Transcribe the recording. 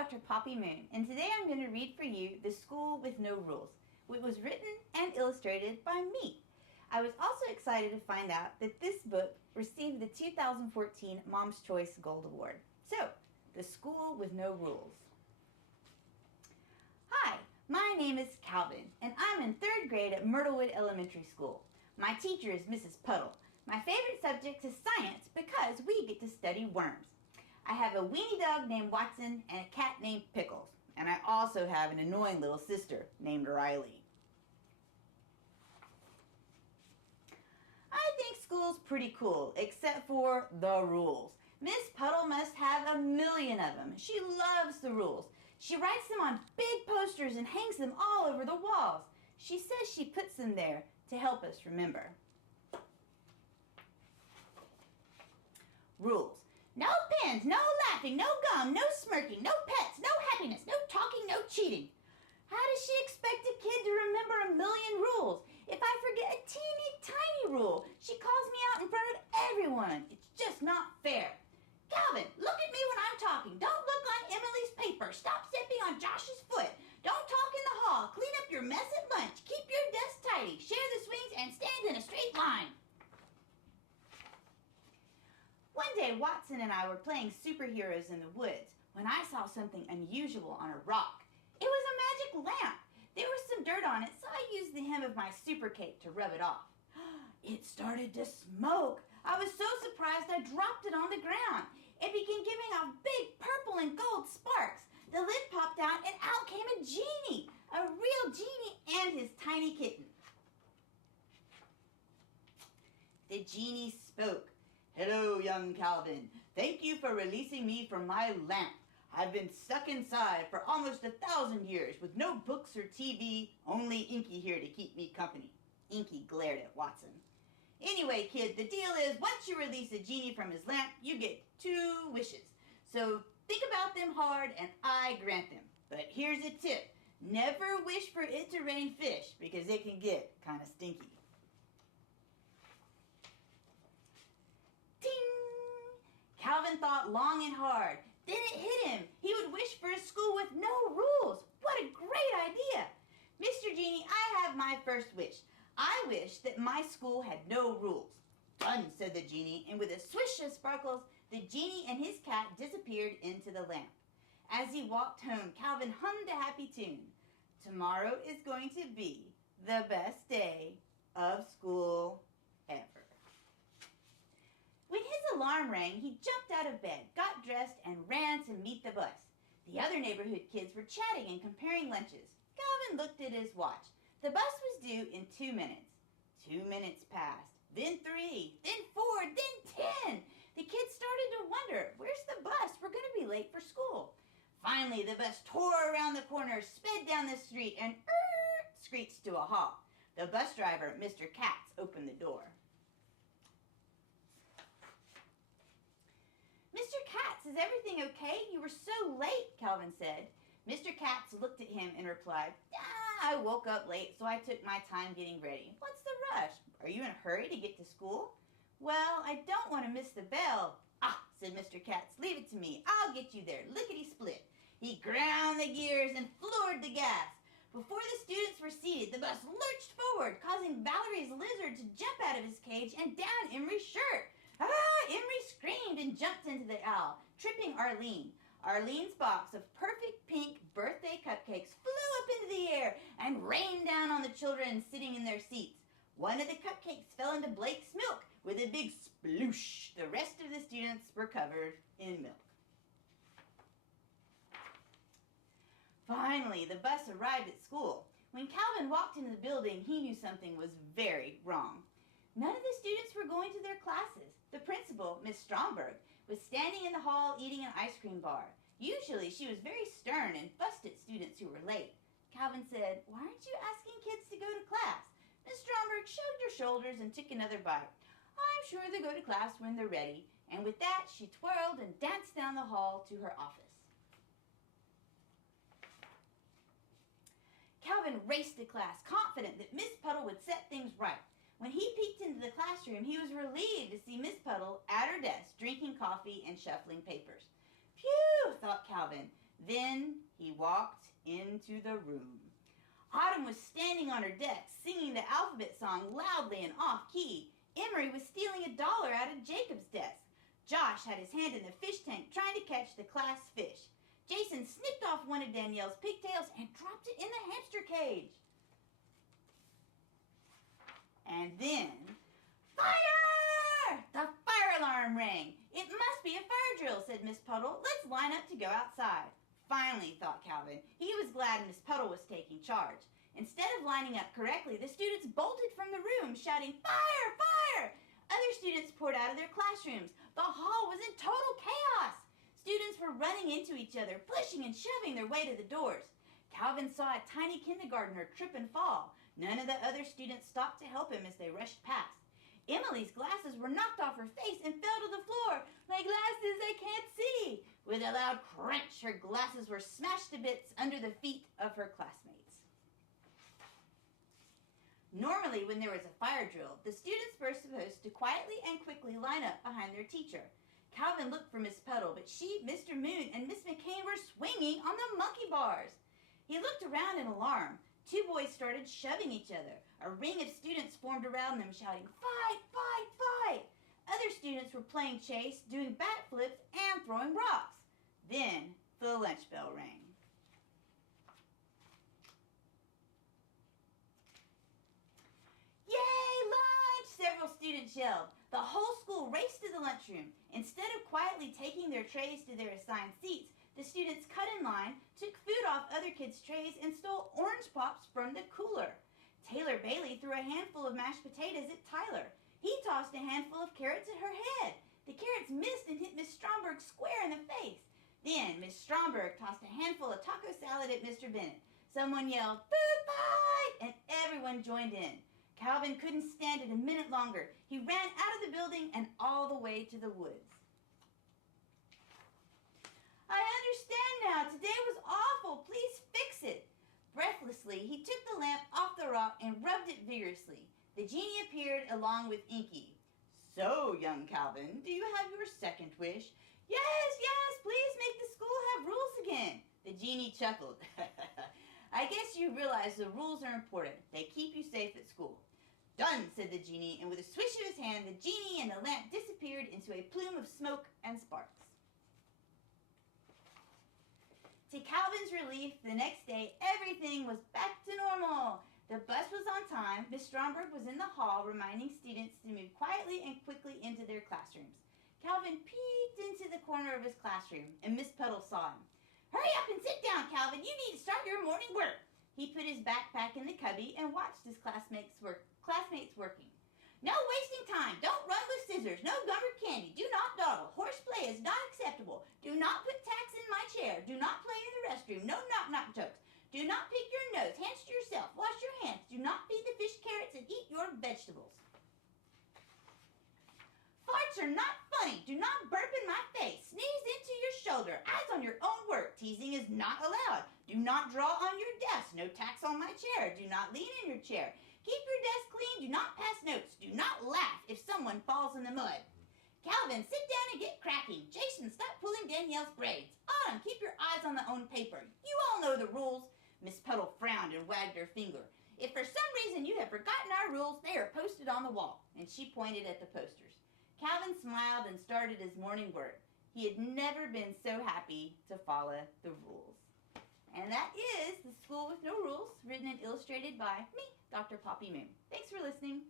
Dr. Poppy Moon, and today I'm going to read for you The School with No Rules, which was written and illustrated by me. I was also excited to find out that this book received the 2014 Mom's Choice Gold Award. So, The School with No Rules. Hi, my name is Calvin, and I'm in 3rd grade at Myrtlewood Elementary School. My teacher is Mrs. Puddle. My favorite subject is science because we get to study worms. I have a weenie dog named Watson and a cat named Pickles. And I also have an annoying little sister named Riley. I think school's pretty cool, except for the rules. Miss Puddle must have a million of them. She loves the rules. She writes them on big posters and hangs them all over the walls. She says she puts them there to help us remember. Rules. No pens, no laughing, no gum, no smirking, no pets, no happiness, no talking, no cheating. How does she expect a kid to remember a million rules? If I forget a teeny tiny rule, she calls me out in front of everyone. It's just not fair. Calvin, look at me when I'm talking. Don't look on Emily's paper. Stop stepping on Josh's foot. Don't talk in the hall. Clean up your mess at lunch. Keep your desk tidy. Share the swings and stand in a straight line. One day, Watson and I were playing superheroes in the woods when I saw something unusual on a rock. It was a magic lamp. There was some dirt on it, so I used the hem of my super cape to rub it off. It started to smoke. I was so surprised I dropped it on the ground. It began giving off big purple and gold sparks. The lid popped out and out came a genie, a real genie and his tiny kitten. The genie spoke. Hello, young Calvin. Thank you for releasing me from my lamp. I've been stuck inside for almost 1,000 years with no books or TV, only Inky here to keep me company. Inky glared at Watson. Anyway, kid, the deal is once you release a genie from his lamp, you get 2 wishes. So think about them hard and I grant them. But here's a tip. Never wish for it to rain fish because it can get kind of stinky. Ting! Calvin thought long and hard. Then it hit him. He would wish for a school with no rules. What a great idea. Mr. Genie, I have my first wish. I wish that my school had no rules. Done, said the genie, and with a swish of sparkles, the genie and his cat disappeared into the lamp. As he walked home, Calvin hummed a happy tune. Tomorrow is going to be the best day of school ever. When his alarm rang, he jumped out of bed, got dressed, and ran to meet the bus. The other neighborhood kids were chatting and comparing lunches. Calvin looked at his watch. The bus was due in 2 minutes. 2 minutes passed, then 3, then 4, then 10. The kids started to wonder, where's the bus? We're going to be late for school. Finally, the bus tore around the corner, sped down the street, and screeched to a halt. The bus driver, Mr. Katz, opened the door. Mr. Katz, is everything okay? You were so late, Calvin said. Mr. Katz looked at him and replied, I woke up late, so I took my time getting ready. What's the rush? Are you in a hurry to get to school? Well, I don't want to miss the bell. Ah, said Mr. Katz, leave it to me. I'll get you there, lickety-split. He ground the gears and floored the gas. Before the students were seated, the bus lurched forward, causing Valerie's lizard to jump out of his cage and down Emery's shirt. Ah! Emery screamed and jumped into the aisle, tripping Arlene. Arlene's box of perfect pink birthday cupcakes flew up into the air and rained down on the children sitting in their seats. One of the cupcakes fell into Blake's milk with a big sploosh. The rest of the students were covered in milk. Finally, the bus arrived at school. When Calvin walked into the building, he knew something was very wrong. None of the students were going to their classes. The principal, Miss Stromberg, was standing in the hall eating an ice cream bar. Usually, she was very stern and fussed at students who were late. Calvin said, why aren't you asking kids to go to class? Miss Stromberg shrugged her shoulders and took another bite. I'm sure they go to class when they're ready. And with that, she twirled and danced down the hall to her office. Calvin raced to class, confident that Miss Puddle would set things right. When he peeked into the classroom, he was relieved to see Miss Puddle at her desk, drinking coffee and shuffling papers. Phew, thought Calvin. Then he walked into the room. Autumn was standing on her desk, singing the alphabet song loudly and off-key. Emery was stealing $1 out of Jacob's desk. Josh had his hand in the fish tank trying to catch the class fish. Jason snipped off one of Danielle's pigtails and dropped it in the hamster cage. And then, fire! The fire alarm rang. It must be a fire drill, said Miss Puddle. Let's line up to go outside. Finally, thought Calvin. He was glad Miss Puddle was taking charge. Instead of lining up correctly, the students bolted from the room, shouting, fire, fire! Other students poured out of their classrooms. The hall was in total chaos. Students were running into each other, pushing and shoving their way to the doors. Calvin saw a tiny kindergartner trip and fall. None of the other students stopped to help him as they rushed past. Emily's glasses were knocked off her face and fell to the floor. My glasses, I can't see. With a loud crunch, her glasses were smashed to bits under the feet of her classmates. Normally, when there was a fire drill, the students were supposed to quietly and quickly line up behind their teacher. Calvin looked for Miss Puddle, but she, Mr. Moon, and Miss McCain were swinging on the monkey bars. He looked around in alarm. Two boys started shoving each other. A ring of students formed around them, shouting, fight, fight, fight! Other students were playing chase, doing backflips, and throwing rocks. Then the lunch bell rang. Yay, lunch! Several students yelled. The whole school raced to the lunchroom. Instead of quietly taking their trays to their assigned seats, the students cut in line, took food off other kids' trays, and stole orange pops from the cooler. Taylor Bailey threw a handful of mashed potatoes at Tyler. He tossed a handful of carrots at her head. The carrots missed and hit Miss Stromberg square in the face. Then Miss Stromberg tossed a handful of taco salad at Mr. Bennett. Someone yelled, food fight! And everyone joined in. Calvin couldn't stand it a minute longer. He ran out of the building and all the way to the woods. I understand now. Today was awful. Please fix it. Breathlessly, he took the lamp off the rock and rubbed it vigorously. The genie appeared along with Inky. So, young Calvin, do you have your second wish? Yes, yes, please make the school have rules again. The genie chuckled. I guess you realize the rules are important. They keep you safe at school. Done, said the genie, and with a swish of his hand, the genie and the lamp disappeared into a plume of smoke and sparks. To Calvin's relief, the next day, everything was back to normal. The bus was on time. Miss Stromberg was in the hall reminding students to move quietly and quickly into their classrooms. Calvin peeked into the corner of his classroom, and Miss Puddle saw him. Hurry up and sit down, Calvin. You need to start your morning work. He put his backpack in the cubby and watched his classmates working. No wasting time. Don't run with scissors. No gum or candy. Do not dawdle. Horseplay is not acceptable. Do not put tacks in my chair. Do not play in the restroom. No knock-knock jokes. Do not pick your nose. Hands to yourself. Wash your hands. Do not feed the fish carrots and eat your vegetables. Farts are not funny. Do not burp in my face. Sneeze into your shoulder. Eyes on your own work. Teasing is not allowed. Do not draw on your desk. No tacks on my chair. Do not lean in your chair. Keep your desk clean. Do not pass notes. Do not laugh if someone falls in the mud. Calvin, sit down and get cracking. Jason, stop pulling Danielle's braids. Autumn, keep your eyes on the own paper. You all know the rules. Miss Puddle frowned and wagged her finger. If for some reason you have forgotten our rules, they are posted on the wall. And she pointed at the posters. Calvin smiled and started his morning work. He had never been so happy to follow the rules. And that is The School with No Rules, written and illustrated by me, Dr. Poppy Moon. Thanks for listening.